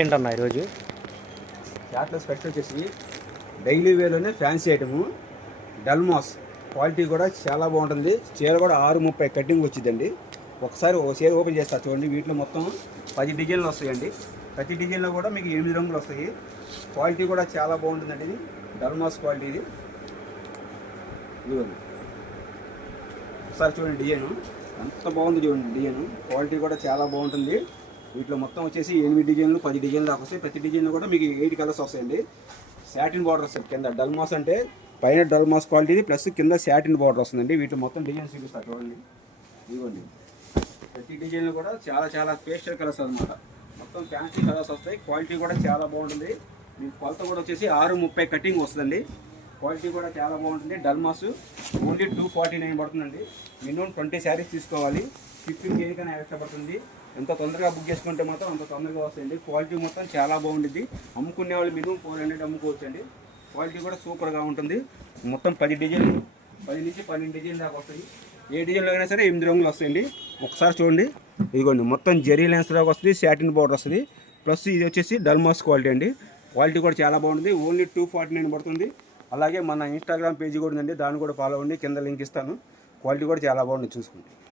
ఏంటన్నా ఈరోజు షార్ట్లో స్పెషల్ వచ్చేసి డైలీ వేర్లోనే ఫ్యాన్సీ ఐటము డల్మాస్ క్వాలిటీ కూడా చాలా బాగుంటుంది. చీర కూడా 6:30 కటింగ్ వచ్చిందండి. ఒకసారి ఒక చీర ఓపెన్ చేస్తా చూడండి. వీటిలో మొత్తం 10 డిజైన్లు వస్తాయండి. ప్రతి డిజైన్లో కూడా మీకు 8 రంగులు వస్తాయి. క్వాలిటీ కూడా చాలా బాగుంటుందండి. ఇది డల్మాస్ క్వాలిటీ. ఇది ఇదిగోండి, ఒకసారి చూడండి డిజైన్ ఎంత బాగుంది. చూడండి డిజైన్ క్వాలిటీ కూడా చాలా బాగుంటుంది. వీటిలో మొత్తం వచ్చేసి 8 డిజైన్లు 10 డిజైన్లు దాకా వస్తాయి. ప్రతి డిజైన్లో కూడా మీకు 8 కలర్స్ వస్తాయండి. శాటిన్ బార్డర్ వస్తుంది కింద. డల్మాస్ అంటే పైన డల్మాస్ క్వాలిటీ ప్లస్ కింద శాటిన్ బార్డర్ వస్తుందండి. వీటిలో మొత్తం డిజైన్స్ చూపిస్తారు చూడండి. ఇదిగోండి, ప్రతి డిజైన్లో కూడా చాలా చాలా పేస్టల్ కలర్స్ అనమాట. మొత్తం ఫ్యాన్సీ కలర్స్ వస్తాయి. క్వాలిటీ కూడా చాలా బాగుంటుంది. మీకు కొలత కూడా వచ్చేసి 6:30 కటింగ్ వస్తుందండి. క్వాలిటీ కూడా చాలా బాగుంటుంది. డల్మాస్ ఓన్లీ 249 పడుతుందండి. మినిమం 20 శారీస్ తీసుకోవాలి. 15 కేజీకైనా ఎక్స్ట్రా పడుతుంది. ఎంత తొందరగా బుక్ చేసుకుంటే మాత్రం అంత తొందరగా వస్తాయండి. క్వాలిటీ మొత్తం చాలా బాగుంటుంది. అమ్ముకునే వాళ్ళు మినిమం 400 అమ్ముకోవచ్చండి. క్వాలిటీ కూడా సూపర్గా ఉంటుంది. మొత్తం 10 డిజైన్లు 10 నుంచి 12 డిజైన్లు దాకా వస్తాయి. ఏ డిజైన్లో అయినా సరే 8 రంగులు వస్తాయండి. ఒకసారి చూడండి. ఇదిగోండి, మొత్తం జెరీ లెన్స్ దాకా వస్తుంది. శాటిన్ బోర్డర్ వస్తుంది. ప్లస్ ఇది వచ్చేసి డల్మాస్ క్వాలిటీ అండి. క్వాలిటీ కూడా చాలా బాగుంటుంది. ఓన్లీ 249 పడుతుంది. అలాగే మన ఇన్స్టాగ్రామ్ పేజీ కూడా ఉందండి. దాన్ని కూడా ఫాలో అవ్వండి. కింద లింక్ ఇస్తాను. క్వాలిటీ కూడా చాలా బాగుంది, చూసుకోండి.